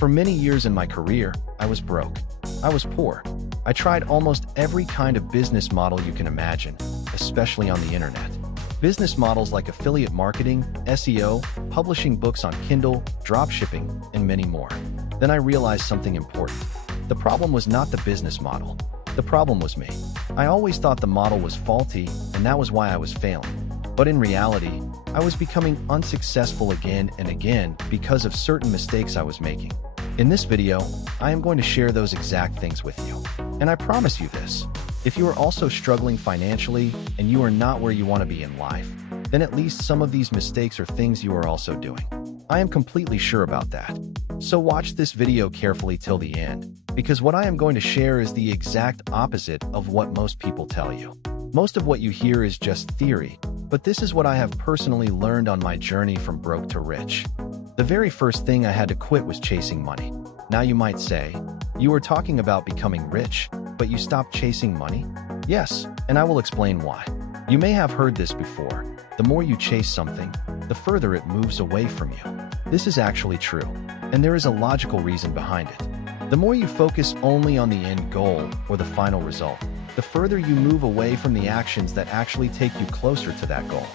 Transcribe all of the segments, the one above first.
For many years in my career, I was broke. I was poor. I tried almost every kind of business model you can imagine, especially on the internet. Business models like affiliate marketing, SEO, publishing books on Kindle, dropshipping, and many more. Then I realized something important. The problem was not the business model. The problem was me. I always thought the model was faulty, and that was why I was failing. But in reality, I was becoming unsuccessful again and again because of certain mistakes I was making. In this video, I am going to share those exact things with you. And I promise you this, if you are also struggling financially and you are not where you want to be in life, then at least some of these mistakes are things you are also doing. I am completely sure about that. So watch this video carefully till the end, because what I am going to share is the exact opposite of what most people tell you. Most of what you hear is just theory, but this is what I have personally learned on my journey from broke to rich. The very first thing I had to quit was chasing money. Now you might say, you were talking about becoming rich, but you stopped chasing money? Yes, and I will explain why. You may have heard this before. The more you chase something, the further it moves away from you. This is actually true, and there is a logical reason behind it. The more you focus only on the end goal or the final result, the further you move away from the actions that actually take you closer to that goal.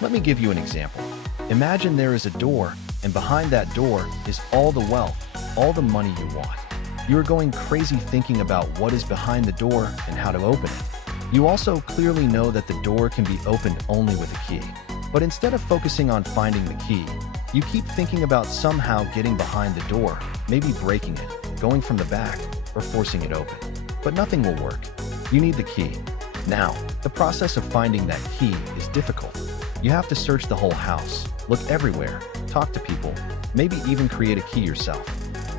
Let me give you an example. Imagine there is a door, and behind that door is all the wealth, all the money you want. You are going crazy thinking about what is behind the door and how to open it. You also clearly know that the door can be opened only with a key. But instead of focusing on finding the key, you keep thinking about somehow getting behind the door, maybe breaking it, going from the back, or forcing it open. But nothing will work. You need the key. Now, the process of finding that key is difficult. You have to search the whole house, look everywhere, talk to people, maybe even create a key yourself.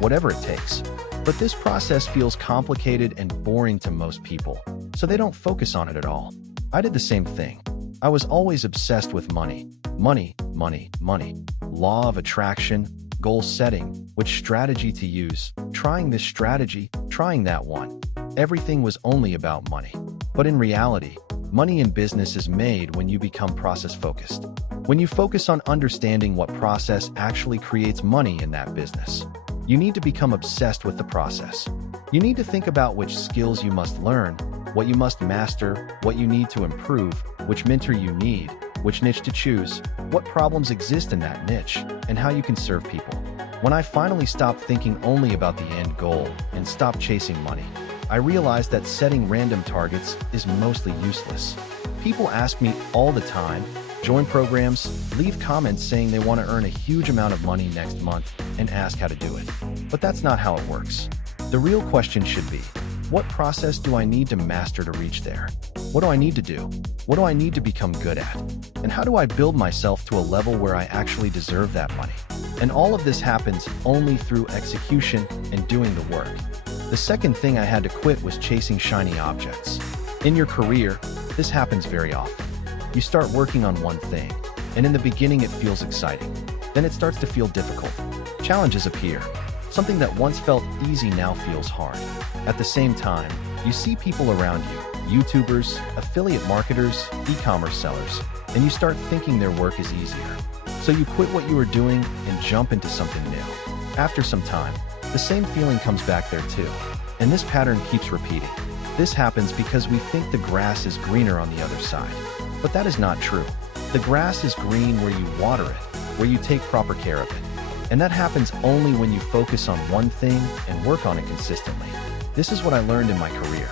Whatever it takes. But this process feels complicated and boring to most people, so they don't focus on it at all. I did the same thing. I was always obsessed with money. Money, money, money. Law of attraction, goal setting, which strategy to use, trying this strategy, trying that one. Everything was only about money. But in reality, money in business is made when you become process-focused. When you focus on understanding what process actually creates money in that business. You need to become obsessed with the process. You need to think about which skills you must learn, what you must master, what you need to improve, which mentor you need, which niche to choose, what problems exist in that niche, and how you can serve people. When I finally stopped thinking only about the end goal and stopped chasing money, I realized that setting random targets is mostly useless. People ask me all the time, join programs, leave comments saying they want to earn a huge amount of money next month, and ask how to do it. But that's not how it works. The real question should be, what process do I need to master to reach there? What do I need to do? What do I need to become good at? And how do I build myself to a level where I actually deserve that money? And all of this happens only through execution and doing the work. The second thing I had to quit was chasing shiny objects. In your career, this happens very often. You start working on one thing, and in the beginning it feels exciting. Then it starts to feel difficult. Challenges appear. Something that once felt easy now feels hard. At the same time, you see people around you, YouTubers, affiliate marketers, e-commerce sellers, and you start thinking their work is easier. So you quit what you were doing and jump into something new. After some time, the same feeling comes back there too. And this pattern keeps repeating. This happens because we think the grass is greener on the other side. But that is not true. The grass is green where you water it, where you take proper care of it. And that happens only when you focus on one thing and work on it consistently. This is what I learned in my career.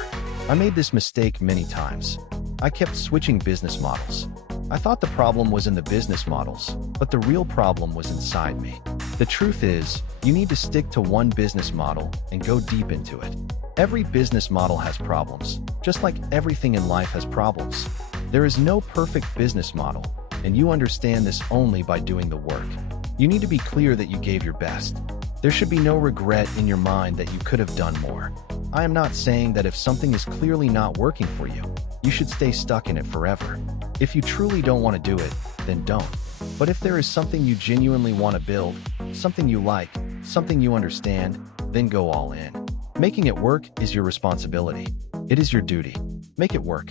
I made this mistake many times. I kept switching business models. I thought the problem was in the business models, but the real problem was inside me. The truth is, you need to stick to one business model and go deep into it. Every business model has problems, just like everything in life has problems. There is no perfect business model, and you understand this only by doing the work. You need to be clear that you gave your best. There should be no regret in your mind that you could have done more. I am not saying that if something is clearly not working for you, you should stay stuck in it forever. If you truly don't want to do it, then don't. But if there is something you genuinely want to build, something you like, something you understand, then go all in. Making it work is your responsibility. It is your duty. Make it work.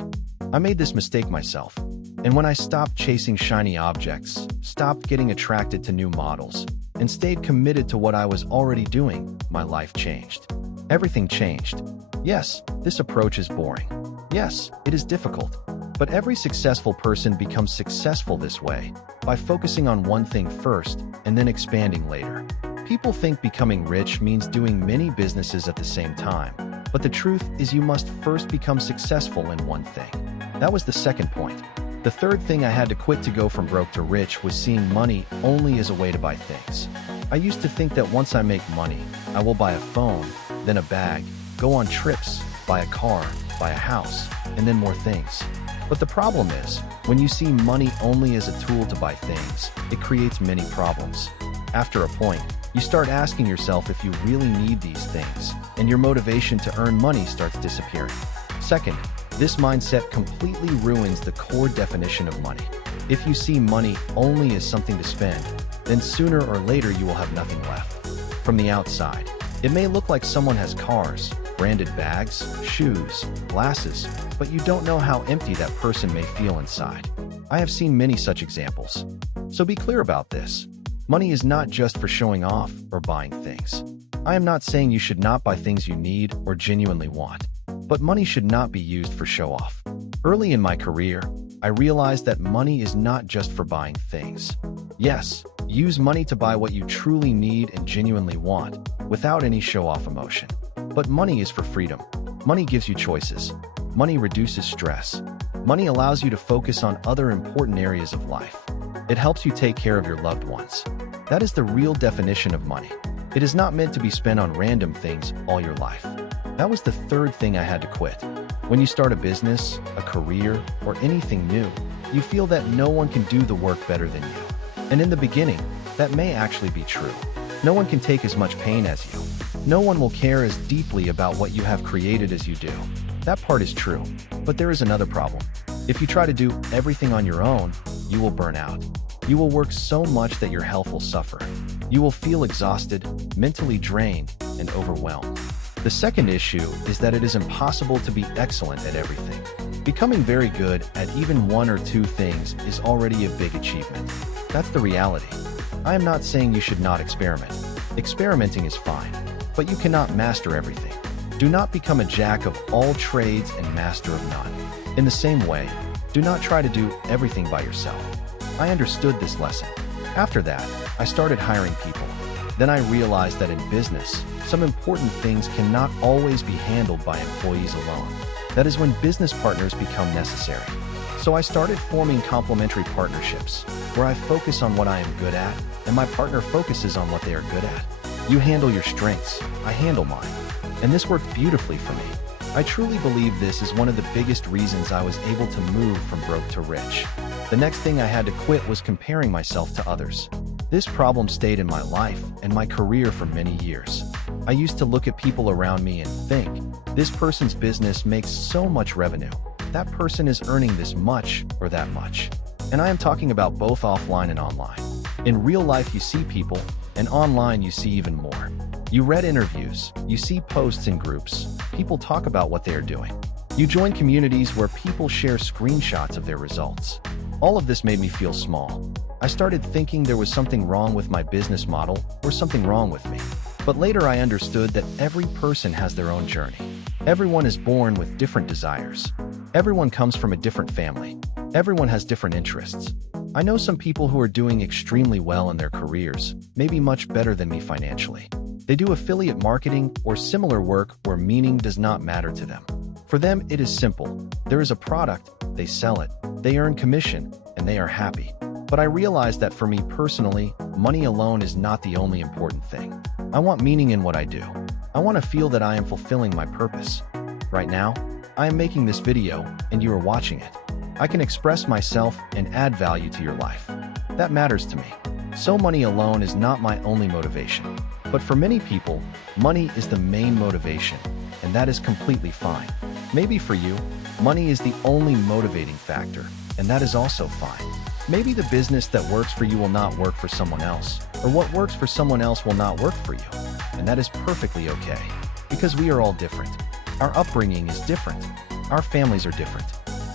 I made this mistake myself. And when I stopped chasing shiny objects, stopped getting attracted to new models, and stayed committed to what I was already doing, my life changed. Everything changed. Yes, this approach is boring. Yes, it is difficult. But every successful person becomes successful this way, by focusing on one thing first and then expanding later. People think becoming rich means doing many businesses at the same time, but the truth is you must first become successful in one thing. That was the second point. The third thing I had to quit to go from broke to rich was seeing money only as a way to buy things. I used to think that once I make money, I will buy a phone, then a bag, go on trips, buy a car, buy a house, and then more things. But the problem is, when you see money only as a tool to buy things, it creates many problems. After a point, you start asking yourself if you really need these things, and your motivation to earn money starts disappearing. Second, this mindset completely ruins the core definition of money. If you see money only as something to spend, then sooner or later you will have nothing left. From the outside, it may look like someone has cars, branded bags, shoes, glasses, but you don't know how empty that person may feel inside. I have seen many such examples. So be clear about this. Money is not just for showing off or buying things. I am not saying you should not buy things you need or genuinely want, but money should not be used for show-off. Early in my career, I realized that money is not just for buying things. Yes, use money to buy what you truly need and genuinely want, without any show-off emotion. But money is for freedom. Money gives you choices. Money reduces stress. Money allows you to focus on other important areas of life. It helps you take care of your loved ones. That is the real definition of money. It is not meant to be spent on random things all your life. That was the third thing I had to quit. When you start a business, a career, or anything new, you feel that no one can do the work better than you. And in the beginning, that may actually be true. No one can take as much pain as you. No one will care as deeply about what you have created as you do. That part is true, but there is another problem. If you try to do everything on your own, you will burn out. You will work so much that your health will suffer. You will feel exhausted, mentally drained, and overwhelmed. The second issue is that it is impossible to be excellent at everything. Becoming very good at even one or two things is already a big achievement. That's the reality. I am not saying you should not experiment. Experimenting is fine, but you cannot master everything. Do not become a jack of all trades and master of none. In the same way, do not try to do everything by yourself. I understood this lesson. After that, I started hiring people. Then I realized that in business, some important things cannot always be handled by employees alone. That is when business partners become necessary. So I started forming complementary partnerships, where I focus on what I am good at, and my partner focuses on what they are good at. You handle your strengths, I handle mine. And this worked beautifully for me. I truly believe this is one of the biggest reasons I was able to move from broke to rich. The next thing I had to quit was comparing myself to others. This problem stayed in my life and my career for many years. I used to look at people around me and think, this person's business makes so much revenue. That person is earning this much or that much. And I am talking about both offline and online. In real life, you see people, and online, you see even more. You read interviews, you see posts in groups, people talk about what they are doing. You join communities where people share screenshots of their results. All of this made me feel small. I started thinking there was something wrong with my business model or something wrong with me. But later I understood that every person has their own journey. Everyone is born with different desires. Everyone comes from a different family. Everyone has different interests. I know some people who are doing extremely well in their careers, maybe much better than me financially. They do affiliate marketing or similar work where meaning does not matter to them. For them, it is simple. There is a product, they sell it, they earn commission, and they are happy. But I realized that for me personally, money alone is not the only important thing. I want meaning in what I do. I want to feel that I am fulfilling my purpose. Right now, I am making this video, and you are watching it. I can express myself and add value to your life. That matters to me. So money alone is not my only motivation. But for many people, money is the main motivation, and that is completely fine. Maybe for you, money is the only motivating factor, and that is also fine. Maybe the business that works for you will not work for someone else, or what works for someone else will not work for you, and that is perfectly okay, because we are all different. Our upbringing is different. Our families are different.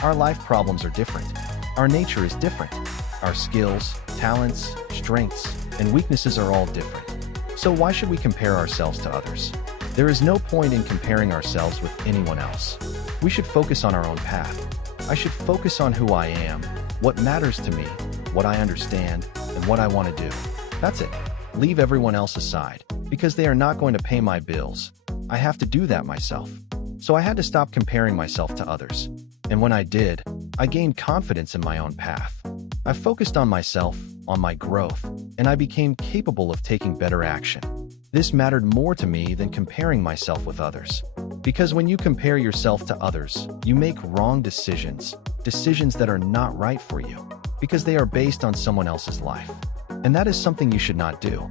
Our life problems are different. Our nature is different. Our skills, talents, strengths, and weaknesses are all different. So why should we compare ourselves to others? There is no point in comparing ourselves with anyone else. We should focus on our own path. I should focus on who I am, what matters to me, what I understand, and what I want to do. That's it. Leave everyone else aside, because they are not going to pay my bills. I have to do that myself. So I had to stop comparing myself to others. And when I did, I gained confidence in my own path. I focused on myself, on my growth, and I became capable of taking better action. This mattered more to me than comparing myself with others. Because when you compare yourself to others, you make wrong decisions, decisions that are not right for you, because they are based on someone else's life. And that is something you should not do.